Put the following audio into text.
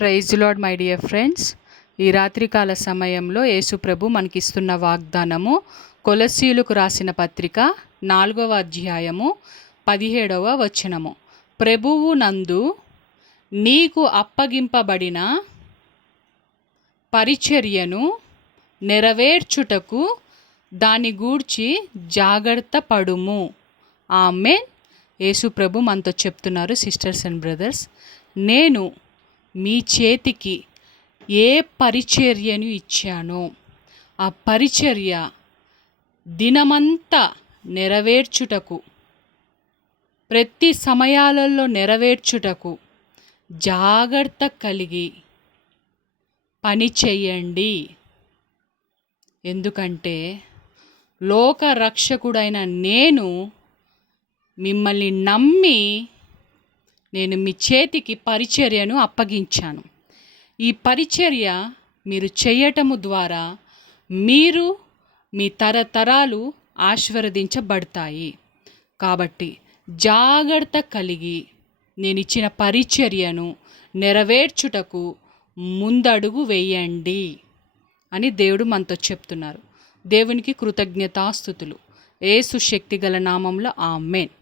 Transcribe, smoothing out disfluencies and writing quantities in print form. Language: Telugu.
Praise Lord my dear friends. ఈ రాత్రికాల సమయంలో యేసుప్రభు మనకిస్తున్న వాగ్దానము కొలస్సీయులకు రాసిన పత్రిక 4వ అధ్యాయము 17వ వచనము. ప్రభువు నందు నీకు అప్పగింపబడిన పరిచర్యను నెరవేర్చుటకు దాని గూర్చి జాగ్రత్త పడుము. ఆమేన్. యేసుప్రభు మనతో చెప్తున్నారు, సిస్టర్స్ అండ్ బ్రదర్స్, నేను మీ చేతికి ఏ పరిచర్యను ఇచ్చానో ఆ పరిచర్య దినమంతా నెరవేర్చుటకు, ప్రతి సమయాలలో నెరవేర్చుటకు జాగ్రత్త కలిగి పని చెయ్యండి. ఎందుకంటే లోక రక్షకుడైన నేను మిమ్మల్ని నమ్మి నేను మీ చేతికి పరిచర్యను అప్పగించాను. ఈ పరిచర్య మీరు చేయటము ద్వారా మీరు మీ తరతరాలు ఆశీర్వదించబడతాయి. కాబట్టి జాగ్రత్త కలిగి నేను ఇచ్చిన పరిచర్యను నెరవేర్చుటకు ముందడుగు వేయండి అని దేవుడు మనతో చెప్తున్నారు. దేవునికి కృతజ్ఞతాస్తుతులు. యేసు శక్తిగల నామంలో ఆమేన్.